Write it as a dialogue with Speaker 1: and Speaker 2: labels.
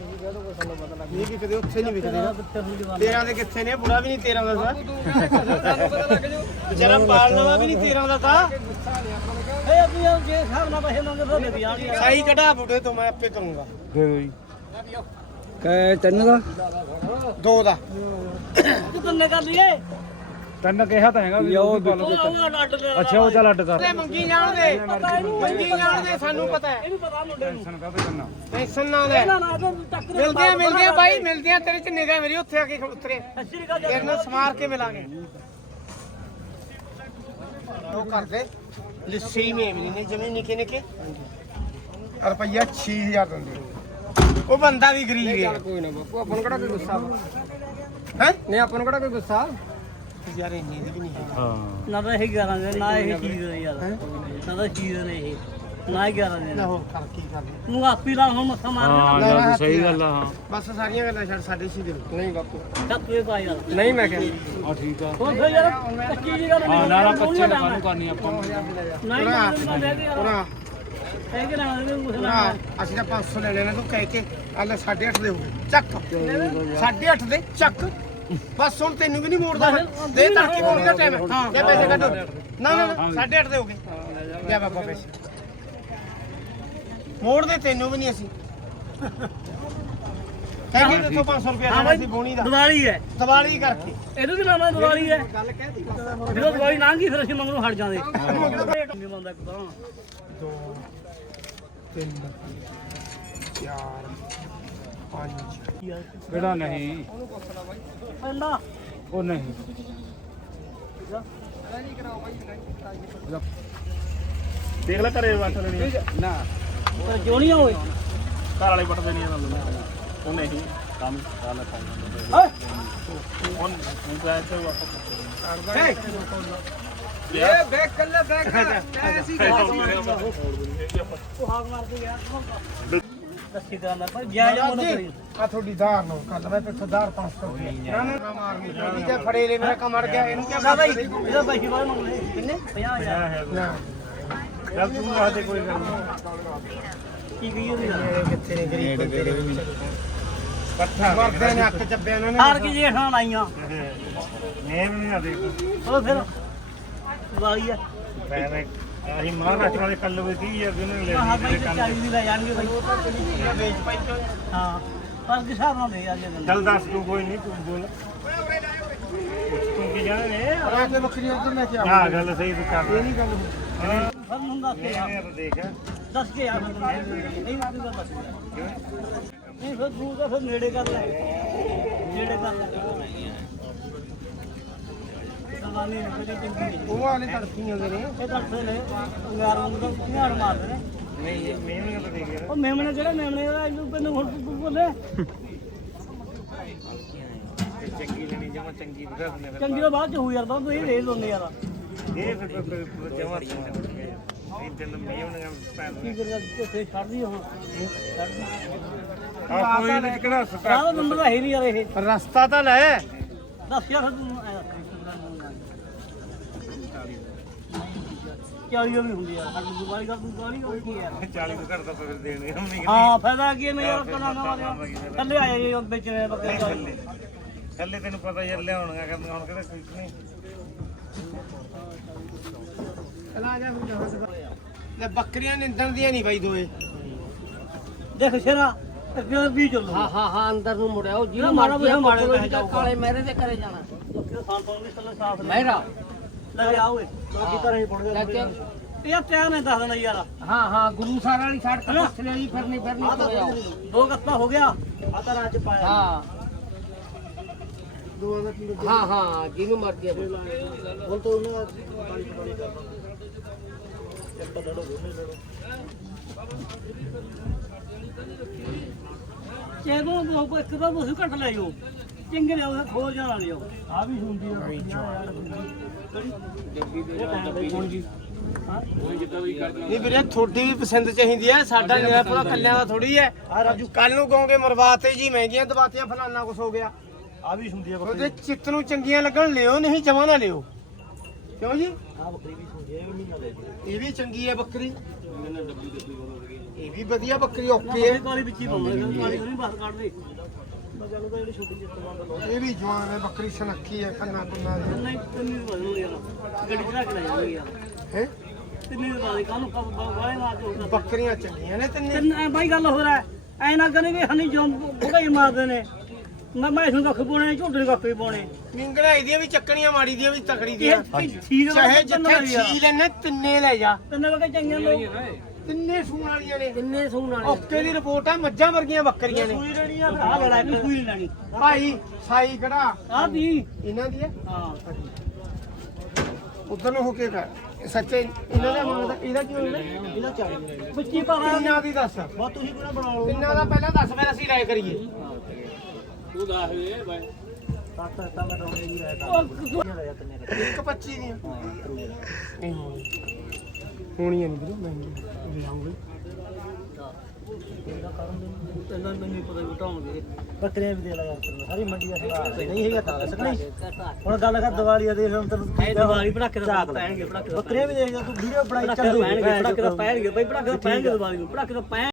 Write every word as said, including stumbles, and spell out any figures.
Speaker 1: ਨਹੀਂ ਕਿਤੇ ਉੱਥੇ ਨਹੀਂ ਵਿਕਦੇ ਤੇਰਾਂ ਦੇ ਕਿੱਥੇ ਨੇ ਬੁੜਾ ਵੀ ਨਹੀਂ ਤੇਰਾਂ ਦਾ ਸਾ ਵਿਚਾਰਾ ਪਾਲ ਨਵਾਂ ਵੀ ਨਹੀਂ ਤੇਰਾਂ ਦਾ ਤਾਂ ਇਹ ਆਪਣੀ ਜੇ ਹਿਸਾਬ ਨਾਲ ਪੈਸੇ ਮੰਗੇ ਫਿਰ ਦੇ ਆਣਗੇ ਸਾਈ ਕਢਾ ਬੁੜੇ ਤੋਂ ਮੈਂ ਆਪੇ ਕਰੂੰਗਾ
Speaker 2: ਦੇ ਦੋ ਜੀ ਕੈ ਤਿੰਨ ਦਾ
Speaker 1: ਦੋ ਦਾ
Speaker 3: ਤੂੰ ਕਿੰਨੇ ਕਰ ਲਈਏ
Speaker 2: ਤਿੰਨ ਕਿਹਾ ਤਾਂ ਹੈਗਾ ਵੀ ਉਹ ਅੱਛਾ ਉਹ ਚੱਲ ਅੱਡ ਕਰ
Speaker 1: ਮੰਗੀ ਜਾਣ ਦੇ ਮੰਗੀ ਜਾਣ ਦੇ ਸਾਨੂੰ ਪਤਾ ਹੈ
Speaker 3: ਇਹਨੂੰ ਪਤਾ ਮੁੰਡੇ ਨੂੰ
Speaker 2: ਟੈਨਸ਼ਨ ਕਾਹਤੇ ਕਰਨਾ
Speaker 1: ਟੈਨਸ਼ਨ ਨਾ ਲੈ
Speaker 3: ਨਾ ਨਾ ਟੱਕਰ
Speaker 1: ਮਿਲਦੇ ਆ ਮਿਲਦੇ ਆ ਬਾਈ ਮਿਲਦੇ ਆ ਤੇਰੇ ਚ ਨਿਗਾਹ ਮੇਰੀ ਉੱਥੇ ਆ ਕੇ ਉਤਰੇ
Speaker 3: ਅੱਛੀ ਗੱਲ
Speaker 1: ਤੇਰੇ ਨਾਲ ਸਮਾਰ ਕੇ ਮਿਲਾਂਗੇ ਉਹ ਕਰਦੇ ਲੱਸੀ ਮੇਵਨੀ ਨੇ ਜਮੀ ਨਿੱਕੇ ਨਿੱਕੇ ਰੁਪਈਆ ਛੇ ਹਜ਼ਾਰ ਦਿੰਦੇ ਉਹ ਬੰਦਾ ਵੀ ਗਰੀਬ ਹੈ
Speaker 4: ਕੋਈ ਨਾ ਬਾਪੂ ਆਪਾਂ ਨੂੰ ਕਿਹੜਾ ਕੋਈ ਗੁੱਸਾ
Speaker 1: ਹੈ
Speaker 4: ਨਹੀਂ ਆਪਾਂ ਨੂੰ ਕਿਹੜਾ ਕੋਈ ਗੁੱਸਾ
Speaker 1: ਯਾਰ ਇੰਨੀ ਦੀ ਵੀ ਨਹੀਂ ਹੈ
Speaker 2: ਹਾਂ
Speaker 3: ਨਾ ਤਾਂ ਇਹ ਗਿਆਰਾਂ ਦੇ ਨਾ ਇਹ ਚੀਜ਼ ਦੇ ਯਾਰ ਨਾ ਤਾਂ ਚੀਜ਼ ਨੇ ਇਹ ਨਾ ਹੀ ਗਿਆਰਾਂ ਦੇ
Speaker 1: ਨਾ ਹੋਰ ਕਰ ਕੀ ਕਰ
Speaker 3: ਤੂੰ ਆਪੀ ਲਾ ਹੁਣ ਮੱਥਾ ਮਾਰ
Speaker 2: ਹਾਂ
Speaker 3: ਕੇ
Speaker 2: ਯਾਰ ਸਹੀ ਗੱਲ ਆ ਹਾਂ
Speaker 1: ਬਸ ਸਾਰੀਆਂ ਗੱਲਾਂ ਛੱਡ ਸਾਡੇ ਸੀ ਦੇ
Speaker 4: ਨਹੀਂ ਬਾਪੂ
Speaker 3: ਚੱਕ ਇਹ ਪਾ ਯਾਰ
Speaker 4: ਨਹੀਂ ਮੈਂ ਕਿਹਾ
Speaker 2: ਆ ਠੀਕ ਆ
Speaker 3: ਹੋਰ ਫਿਰ ਯਾਰ ਕੱਚੀ ਜੀ ਗੱਲ
Speaker 2: ਹਾਂ ਨਾ ਨਾ ਕੱਚੇ ਨਾ ਕਾਹਨੂੰ ਕਰਨੀ ਆਪਾਂ
Speaker 3: ਨਹੀਂ ਨਾ ਦੇ ਦੇ ਯਾਰ
Speaker 1: ਉਹਨਾਂ
Speaker 3: ਇਹ ਕਿ ਨਾ ਦੇ ਮੁਸਲਮਾਨ
Speaker 1: ਉਹਨਾਂ ਅਸੀਂ ਤਾਂ ਪੰਜ ਸੌ ਲੈ ਲੈਣਾ ਤੂੰ ਕਹਿ ਕੇ ਆਲੇ ਸਾਢੇ ਅੱਠ ਦੇ ਹੋ ਗਏ ਚੱਕ ਸਾਢੇ ਅੱਠ ਦੇ ਚੱਕ ਬਸ ਹੁਣ ਤੈਨੂੰ ਵੀ ਨਹੀਂ ਮੋੜਦਾ ਦੇ ਤੜਕੀ ਮੋੜੀ ਦਾ ਟਾਈਮ ਲੈ ਪੈਸੇ ਕੱਢੋ ਨਾ ਨਾ ਨਾ ਸਾਢੇ ਅੱਠ ਦੇ ਹੋ ਗਏ ਲਿਆ ਬਾਬਾ ਪੈਸੇ ਮੋੜ ਦੇ ਤੈਨੂੰ ਵੀ ਨਹੀਂ ਅਸੀਂ ਕਹਿੰਦੇ ਦੇਖੋ ਪੰਜ ਸੌ ਰੁਪਏ ਦੇਣਾ ਸੀ ਬੋਣੀ ਦਾ
Speaker 3: ਦੀਵਾਲੀ ਹੈ
Speaker 1: ਦੀਵਾਲੀ ਕਰਕੇ
Speaker 3: ਇਹਨੂੰ ਵੀ ਨਾਮ ਦੀਵਾਲੀ ਹੈ
Speaker 1: ਗੱਲ ਕਹਿਤੀ
Speaker 3: ਜਦੋਂ ਦੀਵਾਲੀ ਲੰਘ ਗਈ ਫਿਰ ਅਸੀਂ ਮੰਗਣੋਂ ਹਟ ਜਾਂਦੇ ਨਹੀਂ ਮੰਨਦਾ ਇੱਕ ਤਾਂ
Speaker 1: ਦੋ ਤਿੰਨ ਚਾਰ ਪੰਜ
Speaker 2: ਕਿਹੜਾ ਨਹੀਂ
Speaker 3: ਪਹਿਲਾ
Speaker 2: ਉਹ ਨਹੀਂ ਦੇਖ ਲੈ ਘਰੇ ਵੱਟ ਲੈਣੀ
Speaker 4: ਨਾ
Speaker 3: ਪਰ ਜੋਣੀਆਂ ਹੋਏ
Speaker 2: ਘਰ ਵਾਲੇ ਵੱਟਦੇ ਨਹੀਂ ਇਹਨਾਂ ਉਹ ਨਹੀਂ ਕੰਮ ਕਾਲਾ ਕੰਮ
Speaker 3: ਹਾਂ
Speaker 2: ਹੁਣ ਹੁਣ ਜਾਇ ਤੇ ਵਾਪਸ
Speaker 4: ਇਹ ਬੈਕ ਕੱਲੇ ਬੈਕ ਐਸੀ
Speaker 3: ਉਹ ਹਾਕ ਮਾਰ ਕੇ ਗਿਆ ਦੱਸੀ ਦਾ ਨਾ ਪਰ ਗਿਆ ਜਾ ਮੋੜ ਕਰੀ
Speaker 1: ਆ ਤੁਹਾਡੀ ਧਾਰ ਨੂੰ ਕੱਲ ਮੈਂ ਪਿੱਛੋਂ ਧਾਰ ਪੰਜ ਸੌ ਰੁਪਏ ਨਾ ਨਾ ਮਾਰਨੀ ਚਾਹੀਦੀ ਤੇ ਫੜੇ ਲੈ ਮੇਰਾ ਕੰਮ ਅੜ ਗਿਆ ਇਹਨੂੰ ਕੀ
Speaker 3: ਨਾ ਬਾਈ ਇਹਦਾ ਪੈਸੇ ਬਾਈ ਮੰਗ ਲੈ ਕਿੰਨੇ ਪੰਜਾਹ ਹਜ਼ਾਰ
Speaker 1: ਨਾ
Speaker 2: ਚੱਲ ਤੂੰ ਆ ਤੇ ਕੋਈ ਗੱਲ ਨਹੀਂ
Speaker 3: ਕੀ ਗਈ ਉਹਦੀ
Speaker 1: ਇਹ ਕਿੱਥੇ ਨੇ ਗਰੀਬ ਬੰਦੇ ਦੇ ਵਿੱਚ ਪੱਠਾ ਵਰਦੇ ਨੇ ਅੱਖ ਚੱਬਿਆ ਇਹਨਾਂ ਨੇ
Speaker 3: ਹਾਰ ਕੇ ਜੇ ਖਾਣ ਆਈਆਂ
Speaker 2: ਨੇਮ ਨਹੀਂ ਆ ਦੇਖ
Speaker 3: ਉਹ ਫਿਰ ਵਾਲੀ ਆ
Speaker 2: ਮੈਂ ਅਸੀਂ ਮਹਾਰਾਸ਼ਟਰ ਵਾਲੇ ਕੱਲ ਵੀ ਤੀਹ ਹਜ਼ਾਰ ਦੇ ਨੇ ਲੈ
Speaker 3: ਹਾਂ ਬਾਈ ਤੇ ਚਾਲੀ ਦੀ ਲੈ ਜਾਣਗੇ ਬਾਈ
Speaker 1: ਇਹ ਵੇਚ ਪਾਈ
Speaker 3: ਹਾਂ ਪਰ ਕਿਸ ਹਿਸਾਬ ਨਾਲ ਦੇ ਆ ਜੇ
Speaker 2: ਚੱਲ ਦੱਸ ਤੂੰ ਕੋਈ ਨਹੀਂ ਤੂੰ ਬੋਲ ਤੂੰ ਕੀ ਜਾਣੇ ਨੇ
Speaker 1: ਆ ਕੇ ਬੱਕਰੀ ਉਧਰ ਲੈ ਕੇ ਆ
Speaker 2: ਹਾਂ ਗੱਲ ਸਹੀ ਤੂੰ ਕਰ
Speaker 1: ਇਹ ਨਹੀਂ ਗੱਲ
Speaker 3: ਫਿਰ ਹੁਣ ਦੱਸ ਕੇ ਆ
Speaker 2: ਇਹ ਤਾਂ ਦੇਖ
Speaker 3: ਦੱਸ ਕੇ ਆ ਨਹੀਂ ਕੋਈ ਗੱਲ ਦੱਸ ਨਹੀਂ ਫਿਰ ਤੂੰ ਤਾਂ ਫਿਰ ਨੇੜੇ ਕਰ ਲੈ ਨੇੜੇ ਕਰ ਲੈ ਸਮਾਨੀ ਨਿਕਲੀ ਚੰਗੀ
Speaker 1: ਉਹ ਆਲੇ ਤੜਕੀਆਂ ਦੇ ਨੇ
Speaker 3: ਇਹ ਤੜਫੇ ਨੇ ਯਾਰ ਉਹ ਤਾਂ ਧਿਆਨ ਮਾਰਦੇ ਨੇ
Speaker 2: ਨਹੀਂ ਇਹ ਮੇਨ ਗੱਲ ਦੇਖ ਯਾਰ
Speaker 3: ਉਹ ਮੇਮਣੇ ਜਿਹੜੇ ਮੇਮਣੇ ਦਾ ਇਹਨੂੰ ਤੈਨੂੰ ਹੁਣ ਤੂੰ ਬੋਲੇ
Speaker 2: ਚੰਗੀ ਲੈਣੀ ਜਮਾ ਚੰਗੀ ਬਗਾ ਦਿੰਦੇ
Speaker 3: ਚੰਗੀ ਤੋਂ ਬਾਅਦ ਚ ਹੋ ਯਾਰ ਤਾਂ ਤੂੰ ਇਹ ਲੈ ਲੋਨੇ ਯਾਰ
Speaker 2: ਇਹ ਫਿਰ ਜਮਾ ਇਹ ਦਿਨ ਮੀਂਹ ਨੇ ਪੈਣ
Speaker 3: ਕੀ ਕਰਿਆ ਉੱਥੇ ਛੱਡਦੀ ਹੁਣ ਛੱਡਦੀ
Speaker 2: ਆ ਕੋਈ ਨਹੀਂ ਕਿਹੜਾ
Speaker 3: ਸਾਰਾ ਨੰਬਰ ਤਾਂ ਹੈ ਨਹੀਂ ਯਾਰ ਇਹ
Speaker 1: ਰਸਤਾ ਤਾਂ ਲੈ
Speaker 3: ਦੱਸ ਯਾਰ ਫਿਰ ਤੂੰ ਐ ਚਾਲੀ ਵੀ ਹੁੰਦੀ ਯਾਰ ਸਾਡੀ ਦੁਬਾਰੀ ਕਰ ਤੂੰ ਦੁਬਾਰੀ ਹੋਈ ਕੀ ਯਾਰ
Speaker 2: ਚਾਲੀ ਤੋਂ ਘੱਟ ਤਾਂ ਫਿਰ ਦੇਣਗੇ ਹਮ ਨਹੀਂ
Speaker 3: ਹਾਂ ਫਾਇਦਾ ਕੀ ਹੈ ਯਾਰ ਕਨਾ ਨਾ ਥੱਲੇ ਆਏ ਇਹ ਵੇਚਣੇ ਬੱਕਰੇ
Speaker 2: ਥੱਲੇ ਥੱਲੇ ਤੈਨੂੰ ਪਤਾ ਯਾਰ ਲਿਆਉਣਗਾ ਕਰਨਾ ਹੁਣ ਕਿਹੜਾ ਕੁਝ ਨਹੀਂ
Speaker 1: ਚਲਾ ਜਾ ਲੈ ਬੱਕਰੀਆਂ ਨਿੰਦਣ ਦੀਆਂ ਨਹੀਂ ਬਾਈ ਦੋਏ
Speaker 3: ਦੇਖ ਸ਼ੇਰਾ ਅੱਗੇ ਵੀ ਚੱਲੋ
Speaker 4: ਹਾਂ ਹਾਂ ਹਾਂ ਅੰਦਰ ਨੂੰ ਮੁੜਿਆ ਉਹ
Speaker 3: ਜਿਹੜਾ ਮਾੜਾ ਬੁਝਾ ਮਾੜੇ ਪੈ ਜਾਊਗਾ
Speaker 4: ਕਾਲੇ ਮਹਿਰੇ ਦੇ ਘਰੇ ਜਾਣਾ
Speaker 3: ਬੱਕਰੇ ਸਾਲ ਤੋਂ ਨਹੀਂ ਥੱਲੇ ਸਾਫ
Speaker 4: ਮਹਿਰਾ
Speaker 3: ਲੈ ਆ ਓਏ ਬਾਕੀ ਤਾਂ ਨਹੀਂ ਪੜ ਗਿਆ ਯਾਰ ਟਾਈਮ ਹੈ ਦੱਸ ਦੇਣਾ ਯਾਰ
Speaker 4: ਹਾਂ ਹਾਂ ਗੁਰੂ ਸਾਰ ਵਾਲੀ ਸੜਕ ਪੁੱਛ ਲੈਣੀ ਫਿਰਨੀ ਫਿਰਨੀ ਹੋਇਆ
Speaker 3: ਦੋ ਗੱਤਾ ਹੋ ਗਿਆ ਆ ਤਾਂ ਰਾਜ ਪਾਇਆ
Speaker 4: ਹਾਂ
Speaker 1: ਦੋਆਂ ਦਾ ਕਿਲੋ
Speaker 4: ਹਾਂ ਹਾਂ ਜਿਹਨੂੰ ਮਰਦੀ ਆ
Speaker 1: ਹੁਣ ਤੋਂ ਉਹਨਾਂ ਪਾਣੀ ਪਾਣੀ ਕਰਦਾ
Speaker 3: ਚੇਦੋਂ ਲੋਕ ਇੱਕ ਤਾਂ ਤੁਸੀਂ ਘੱਟ ਲੈ ਜਾਓ ਚੰਗੇ ਲਿਆਓ ਖੋਲ ਜਾਣਾ ਲਿਆਓ ਆ ਵੀ ਹੁੰਦੀ ਆ
Speaker 1: ਨਹੀਂ ਵੀਰੇ ਤੁਹਾਡੀ ਵੀ ਪਸੰਦ ਚਾਹੀਦੀ ਹੈ ਸਾਡਾ ਨਿਰਾ ਪੂਰਾ ਕੱਲਿਆਂ ਦਾ ਥੋੜੀ ਹੈ ਆ ਰਾਜੂ ਕੱਲ ਨੂੰ ਕਹੋਗੇ ਮਰਵਾਤੇ ਜੀ ਮਹਿੰਗੀਆਂ ਦਵਾਤੀਆਂ ਫਲਾਨਾ ਕੁਛ ਹੋ ਗਿਆ
Speaker 3: ਆ ਵੀ ਹੁੰਦੀ ਆ
Speaker 1: ਉਹਦੇ ਚਿੱਤ ਨੂੰ ਚੰਗੀਆਂ ਲੱਗਣ ਲਿਓ ਨਹੀਂ ਜਮਾ ਨਾ ਲਿਓ ਕਿਉਂ ਜੀ
Speaker 3: ਆ ਬੱਕਰੀ ਵੀ ਹੁੰਦੀ ਆ ਇਹ ਵੀ ਨਹੀਂ ਲੱਗਦੀ
Speaker 1: ਇਹ ਵੀ ਚੰਗੀ ਹੈ ਬੱਕਰੀ ਇਹ ਵੀ ਵਧੀਆ ਬੱਕਰੀ ਓਕੇ ਹੈ
Speaker 3: ਕਾਲੀ ਵਿੱਚ ਹੀ ਪਾਉਂਦੇ ਕਾਲੀ ਨਹੀਂ ਬਾਹਰ ਕੱਢਦੇ ਮੈਂ ਚੱਲ ਤਾਂ ਜਿਹੜੀ ਛੋਟੀ ਜਿਹੀ ਬੰਦ ਲੋ
Speaker 1: ਇਹ ਵੀ ਜਵਾਨ ਹੈ ਬੱਕਰੀ ਸੁਨੱਖੀ ਹੈ ਕੰਨਾ ਕੁੰਨਾ ਦੀ
Speaker 3: ਨਹੀਂ ਤਿੰਨੀ ਬਦਲ ਯਾਰ ਗੱਡੀ ਚੜਾ ਕੇ ਲੈ ਜਾਵਾਂਗੇ ਯਾਰ
Speaker 1: ਹੈ
Speaker 3: ਤਿੰਨੀ ਦੇ ਬਾਅਦ ਕਾਹਨੂੰ ਬਾਹਰ ਮਾਰ ਕੇ
Speaker 1: ਬੱਕਰੀਆਂ ਚੰਗੀਆਂ ਨੇ ਤਿੰਨੇ
Speaker 3: ਤਿੰਨ ਬਾਈ ਗੱਲ ਹੋਰ ਹੈ ਐ ਨਾ ਕਰੇ ਵੀ ਹਨੀ ਜੋ ਬੁਗਾਈ ਮਾਰਦੇ ਨੇ ਮੈਂ ਮੈਂ ਇਸ ਨੂੰ ਕੱਖ ਪਾਉਣੇ ਝੋਟੇ ਨੂੰ ਕੱਖ ਵੀ ਪਾਉਣੇ
Speaker 1: ਮਿੰਗਣਾ ਇਹਦੀਆਂ ਵੀ ਚੱਕਣੀਆਂ ਮਾੜੀ ਦੀਆਂ ਵੀ ਤਕੜੀ ਦੀਆਂ
Speaker 3: ਇਹ ਛੀਰ
Speaker 1: ਚਾਹੇ ਜਿੱਥੇ ਛੀ ਲੈਣੇ ਤਿੰਨੇ ਲੈ ਜਾ
Speaker 3: ਤਿੰਨੇ ਵਗੇ ਚੰਗੀਆਂ ਲੋਕ
Speaker 1: ਤਿੰਨੇ ਸੂਣ ਵਾਲੀਆਂ ਨੇ
Speaker 3: ਤਿੰਨੇ ਸੂਣ ਵਾਲੇ
Speaker 1: ਓਕੇ ਦੀ ਰਿਪੋਰਟ ਆ ਮੱਝਾਂ ਵਰਗੀਆਂ ਬੱਕਰੀਆਂ ਨੇ
Speaker 3: ਸੂਈ ਲੈਣੀ ਆ ਫਿਰ ਆ ਲੜਾ ਇੱਕ ਸੂਈ ਲੈਣੀ
Speaker 1: ਭਾਈ ਸਾਈ ਕਢਾ
Speaker 3: ਆ ਦੀ
Speaker 1: ਇਹਨਾਂ ਦੀ ਹੈ
Speaker 3: ਹਾਂ
Speaker 1: ਉਧਰ ਨੂੰ ਹੋ ਕੇ ਕਰ ਸੱਚੇ ਇਹਨਾਂ ਦਾ ਮੰਗਦਾ ਇਹਦਾ ਕੀ ਹੋਣਾ ਇਹਦਾ ਚਾਹੀਦਾ
Speaker 3: ਬੱਚੀ ਪਾਣਾ
Speaker 1: ਤਿੰਨਾਂ ਦੀ ਦੱਸ
Speaker 3: ਬਾ ਤੁਸੀਂ ਕਿਹੜਾ ਬਣਾ ਲਓ
Speaker 1: ਤਿੰਨਾਂ ਦਾ ਪਹਿਲਾਂ ਦੱਸ ਫਿਰ ਅਸੀਂ ਰਾਏ ਕਰੀਏ
Speaker 2: ਤੂੰ ਦੱਸ ਦੇ ਬਾਈ
Speaker 3: ਤੱਕ ਤਾਂ ਮੈਂ ਰੋਣੇ ਦੀ ਰਾਇ ਕਰ
Speaker 1: ਇੱਕ ਪੱਚੀ ਦੀਆਂ ਨਹੀਂ ਹੋਣੀ ਹੋਣੀਆਂ ਨਹੀਂ ਵੀਰੇ ਮੈਂ ਲਿਆਉਂਗਾ
Speaker 3: ਇਹਨਾਂ ਨੂੰ ਨਹੀਂ ਪਤਾ ਘਟਾਉਣਗੇ ਬੱਕਰੀਆਂ ਵੀ ਦੇ ਲਾ ਯਾਰ ਤੈਨੂੰ ਸਾਰੀ ਮੰਡੀ ਦਾ ਸਵਾਲ ਨਹੀਂ ਹੈਗਾ ਤਾਂ ਸਕਣੀ ਹੁਣ ਗੱਲ ਕਰ ਦੀਵਾਲੀ ਆ ਦੇਖ ਹੁਣ ਤੈਨੂੰ ਦੀਵਾਲੀ ਪੜਾਕੇ ਦਾ ਪੈਣਗੇ ਪੜਾਕੇ ਬੱਕਰੀਆਂ ਵੀ ਦੇਖ ਜਾ ਤੂੰ ਵੀਡੀਓ ਬਣਾਈ ਚੱਲ ਪੈਣਗੇ ਪੜਾਕੇ ਦਾ ਪੈਣਗੇ ਬਈ ਪੜਾਕੇ ਦਾ ਪੈਣਗੇ ਦੀਵਾਲੀ ਨੂੰ ਪੜਾਕੇ ਦਾ